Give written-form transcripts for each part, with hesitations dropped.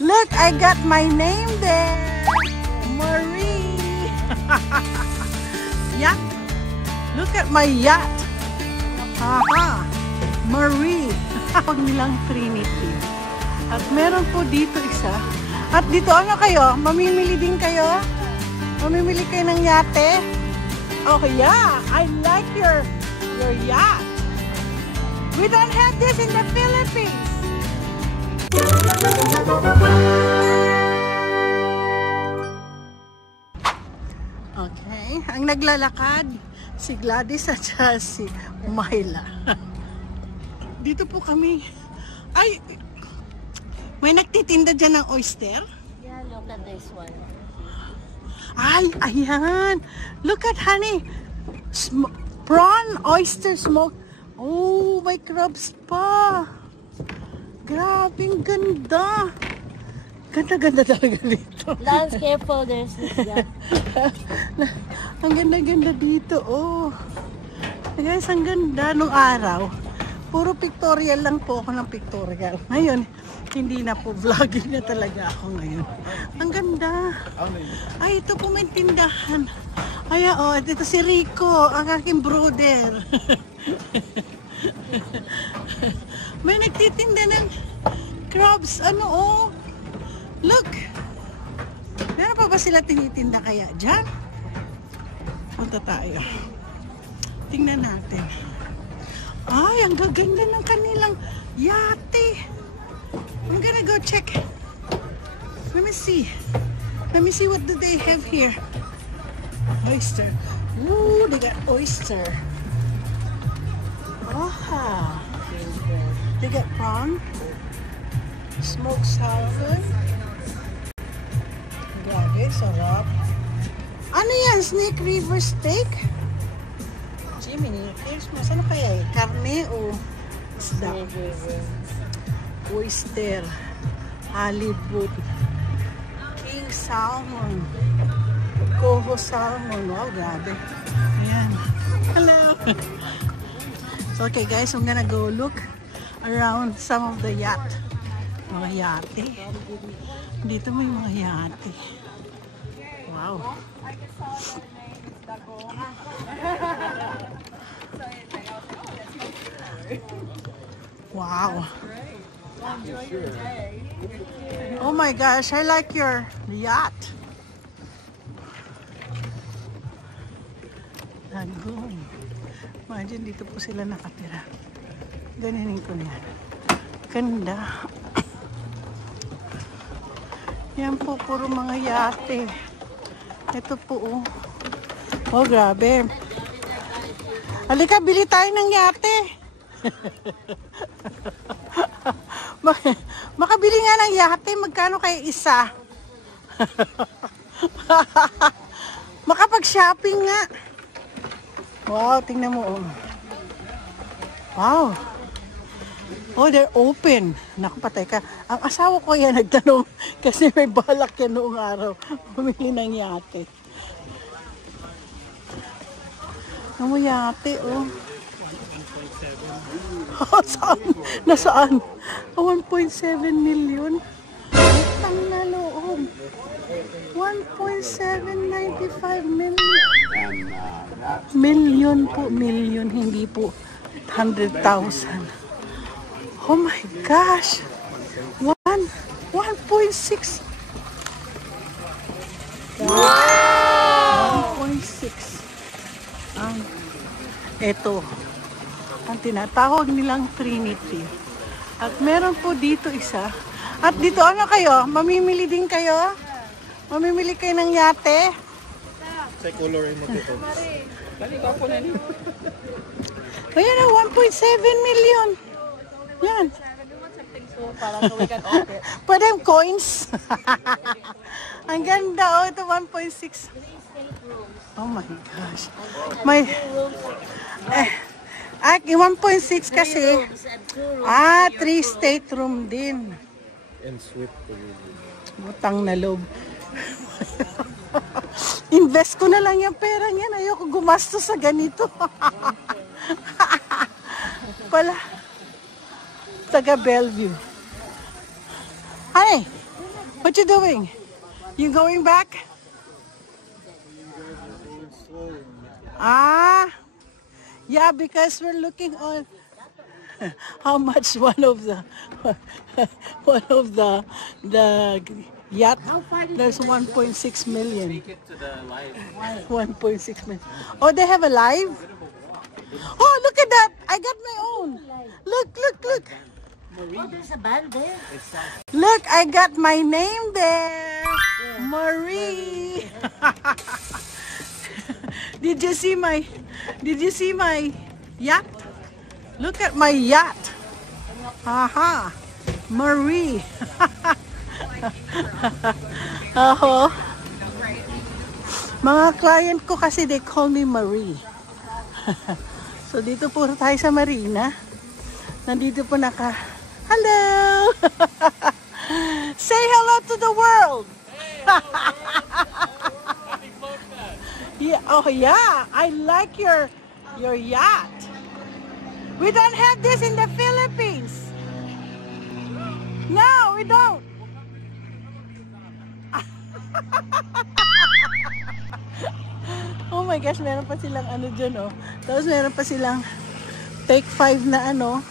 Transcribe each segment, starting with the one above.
Look, I got my name there. Marie. Yacht. Look at my yacht. Haha. Marie. Pag nilang Trinity. At meron po dito isa. At dito ano kayo? Mamimili din kayo? Mamimili kayo ng yate? Oh yeah, I like your yacht. We don't have this in the Philippines. Okay, ang naglalakad si Gladys at si Myla. Dito po kami. Ay, may nagtitinda dyan ng oyster? Yeah, look at this one. Ay, ayan. Look at honey. Prawn oyster smoke. Oh, may crabs pa. Grabing ganda. Ganda-ganda talaga dito. Lance, careful, there's this guy. Ang ganda-ganda dito, oh. Guys, ang ganda nung araw. Puro pictorial lang po ako ng pictorial. Ngayon, hindi na po. Vlogging na talaga ako ngayon. Ang ganda. Ay, ito po may tindahan. Ay, oh, ito si Rico, ang aking brother. May nagtitinda ng crabs. Ano, oh. Look. Meron pa ba sila tinitinda kaya dyan? Punta tayo. Tingnan natin. Ay, ang gaganda ng kanilang yate. I'm gonna go check. Let me see. Let me see what do they have here. Oyster. Ooh, they got oyster. Aha. They got prawn. Smoked salmon. Grabe, sarap. Ano yan? Snake River steak? Jiminy, here's mas ano kaya eh? Karne o isda? Oyster. Halibut. King salmon. Coho salmon. Wow, grabe. Ayan. Hello. So, okay guys, I'm gonna go look around some of the yacht. Mga yate. Dito may mga yate. Wow. Wow. Oh my gosh, I like your yacht. Lagoon. Imagine dito po sila nakatira. Ganinin ko na yan. Ganda. Yan po, puro mga yate. Ito po, oh. Oh, grabe. Halika, bili tayo ng yate. Makabili nga ng yate. Magkano kayo isa? Makapag-shopping nga. Wow, tingnan mo, oh. Wow. Oh, they're open. Naku, patay ka. Ang asawa ko yan nagtanong kasi may balak yan noong araw. Bumili ng yate. Ano mo yate, oh. Oh, saan? Nasaan? Oh, 1.7 million. Utang na loob. 1.795 million. Million po, million. Hindi po 100,000. Oh my gosh. 1.6. Wow! 1.6. Ito. Ang tinatawag nilang Trinity. At meron po dito isa. At dito ano kayo? Mamimili din kayo? Mamimili kayo ng yate? Sa colorin mo dito. Ayan na, 1.7 million. Yan. Pwede yung coins. Ang ganda, oh. Ito 1.6. Oh my gosh. May 1.6 kasi. 3 state room din. And sweet. Butang na loob. Invest ko na lang yung pera niyan. Ayoko gumastos sa ganito. Pala. Taga Bellevue. Ay, What you doing? You going back? Ah, yeah, because we're looking on how much one of the yacht. There's 1.6 million. 1.6 million. Oh, they have a live? Oh, look at that! I got my own. Look, look, look. Oh, there's a band there. Look, I got my name there. Marie. Did you see my yacht? Look at my yacht. Aha. Marie. Aho. Mga client ko kasi they call me Marie. So dito po tayo sa Marina. Nandito po hello. Say hello to the world. Yeah, oh yeah, I like your yacht. We don't have this in the Philippines. No, we don't. Oh my gosh, meron pa silang ano dyan, oh. Tapos meron pa silang Take 5 na ano.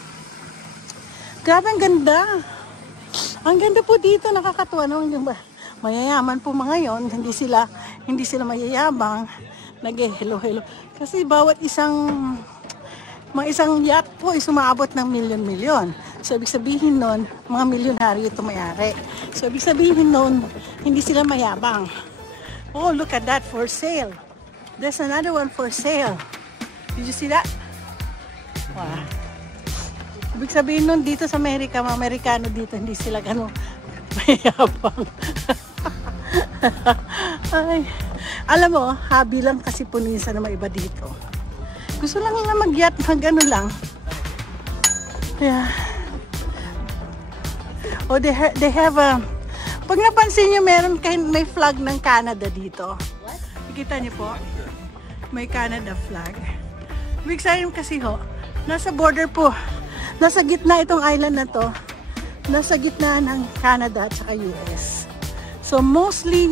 Grabe, ang ganda. Ang ganda po dito, nakakatuwa, no? Mayayaman po mga yon, hindi sila mayayabang, nag-hello-hello. Kasi bawat isang yacht po ay sumaabot ng milyon-milyon. So, ibig sabihin nun, mga milyonaryo ito mayari. So, ibig sabihin nun, hindi sila mayabang. Oh, look at that, for sale. There's another one for sale. Did you see that? Wow. Ibig sabihin nun, dito sa Amerika, mga Amerikano dito, hindi sila gano'ng mayabang. Ay, alam mo, hobby lang kasi po minsan na maiba dito. Gusto lang na mag-yacht, mag-ano lang. Yeah. Oh, they have a... Pag napansin nyo, may flag ng Canada dito. Nakikita nyo po? May Canada flag. Ibig sabihin kasi ho, nasa border po. Nasa gitna itong island na to. Nasa gitna ng Canada at saka US. So mostly,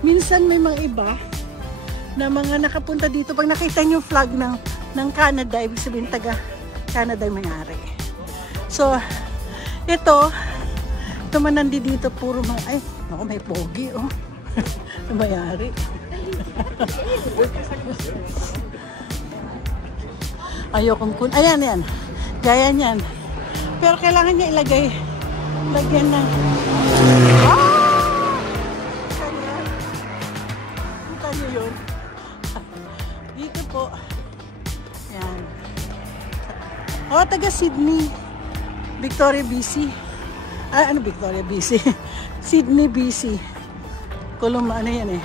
minsan may mga iba na mga nakapunta dito. Pag nakita nyo yung flag ng Canada, ibig sabihin taga Canada yung may-ari. So, ito man nandito puro mga, ay, ako may pogi, oh. May-ari. Ayokong ayan. Gaya niyan. Pero kailangan niya lagyan ng ganyan. Kita niyo yun? Dito po. Yan. Oh, taga Sydney. Victoria, BC. Ano Victoria, BC? Sydney, BC. Ano yan eh?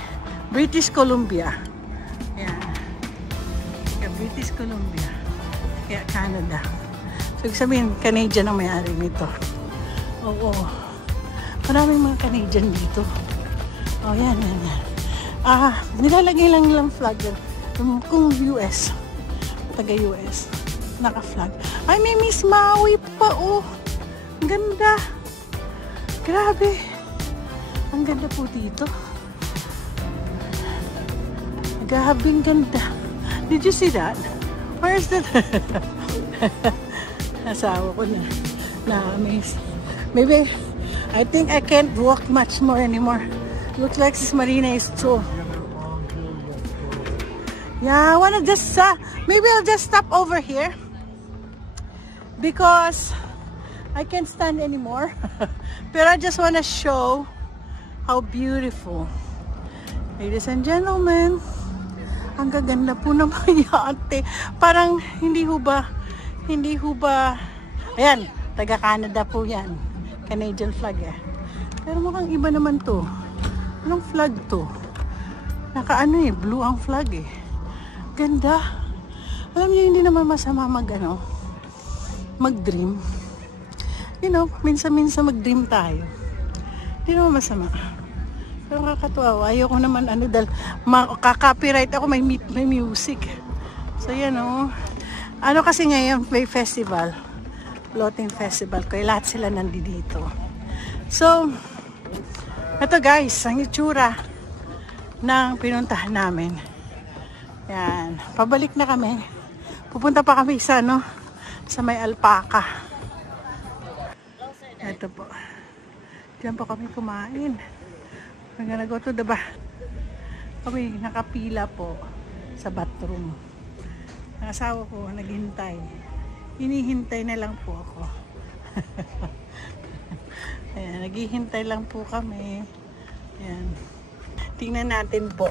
British Columbia. Yan. Kaya British Columbia. Kaya Canada. So, sabihin, Canadian ang may-ari nito. Oo. Maraming mga Canadian dito. Oh, yan. Nilalagay lang nilang flag yan. Kung US. Taga-US. Naka-flag. Ay, may Miss Maui pa, oh. Ang ganda. Grabe. Ang ganda po dito. Grabe, ang ganda. Did you see that? Where is that? Asawa ko na amazed. Maybe, I think I can't walk much more anymore. Looks like this marina is too. Yeah, I wanna just, maybe I'll just stop over here. Because I can't stand anymore. Pero I just wanna show how beautiful. Ladies and gentlemen, ang gaganda po ng mga yate. Parang hindi ho ba, ayan, taga Canada po yan. Canadian flag eh. Pero mukhang iba naman to. Anong flag to? Naka-ano eh, blue ang flag eh. Ganda. Alam niyo, hindi naman masama mag-dream. You know, minsan-minsan mag-dream tayo. Hindi naman masama. Pero kakatuwa, ayoko naman dahil makaka-copyright ako, may music. So yan ano kasi ngayon may festival, floating festival, kaya lahat sila nandito. So Ito guys, ang itsura ng pinuntahan namin. Yan, pabalik na kami. Pupunta pa kami sa sa may alpaka. Ito po. Diyan po kami kumain. We're gonna go to the kami nakapila po sa bathroom. Ang asawa ko naghintay. Hinihintay na lang po ako. Ayan, naghihintay lang po kami. Ayan. Tingnan natin po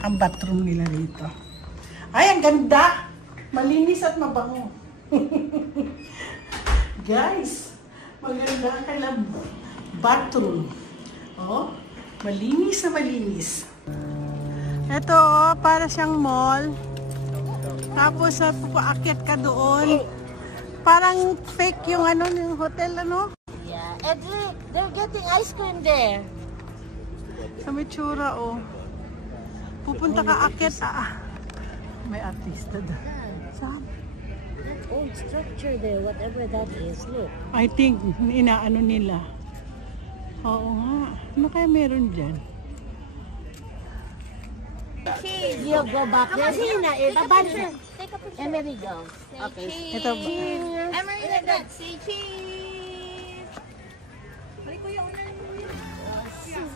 ang bathroom nila dito. Ay, ang ganda! Malinis at mabango. Guys, maganda ang kailang bathroom. Oh, malinis na malinis. Ito, oh, para siyang mall. Tapos, paakyat ka doon. Parang fake yung yung hotel, Yeah, and they're getting ice cream there. Sa Mitsura, oh. Pupunta ka akyat, may artista doon. Saan? That old structure there, whatever that is, look. I think, inaano nila. Oo nga. Ano kaya meron dyan? You go back there. Take a picture. Emery go. Okay. Ito. Emery like that. Say cheese. Balik ko yung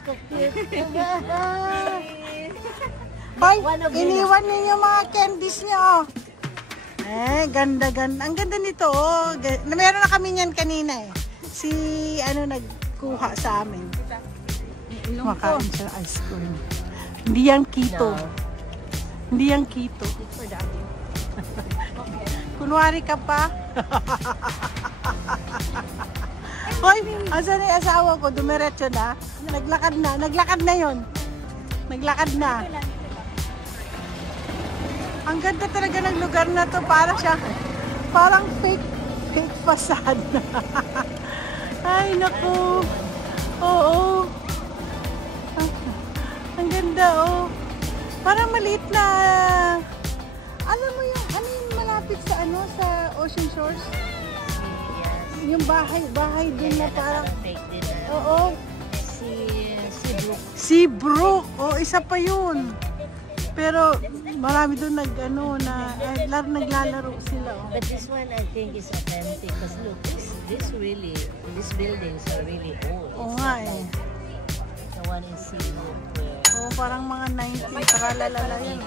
So cute. Hoy, One of you. iniwan ninyo mga candies nyo. Ganda. Ang ganda nito, oh. Meron na kami niyan kanina, eh. Si, nagkuha sa amin. Makain siya ice cream. Hindi yan keto. No. Hindi yan keto. Kunwari ka pa. Hoy, asan yung asawa ko? Dumiretso na. Naglakad na yon. Naglakad na. Ang ganda talaga ng lugar na to. Parang fake facade na. Ay, naku. Oo. Ang ganda, oh. Parang maliit na, alam mo yung, malapit sa sa Ocean Shores? Yes. Yung bahay din na parang, Fake din. oo. Seabrook. Seabrook, oh, isa pa yun. Pero, marami doon naglalaro sila, oh. But this one I think is authentic because look, these buildings are really old. Oo It's nga, not eh. like the one in Seabrook where Oo, parang mga 19, paralalala yun,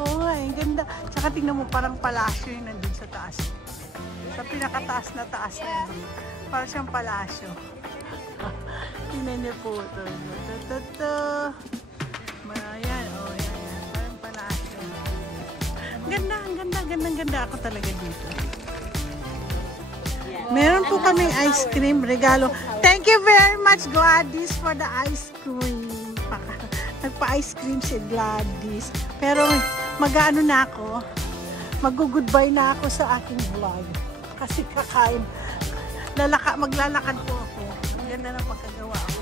Oo nga, eh, ganda. Tsaka tingnan mo, parang palasyo yung nandun sa taas. Sa pinakataas na taas na yun. Parang siyang palasyo. Tingnan niyo po ito. Ayan, oh, yan. Parang palasyo. Ang ganda. Ako talaga dito. Meron po kaming ice cream, regalo. Thank you very much, Gladys, for the ice cream. Nagpa-ice cream si Gladys. Pero mag-ano na ako, mag-goodbye na ako sa aking vlog. Kasi kakain. Maglalakad po ako. Ang ganda ng pagkagawa ako.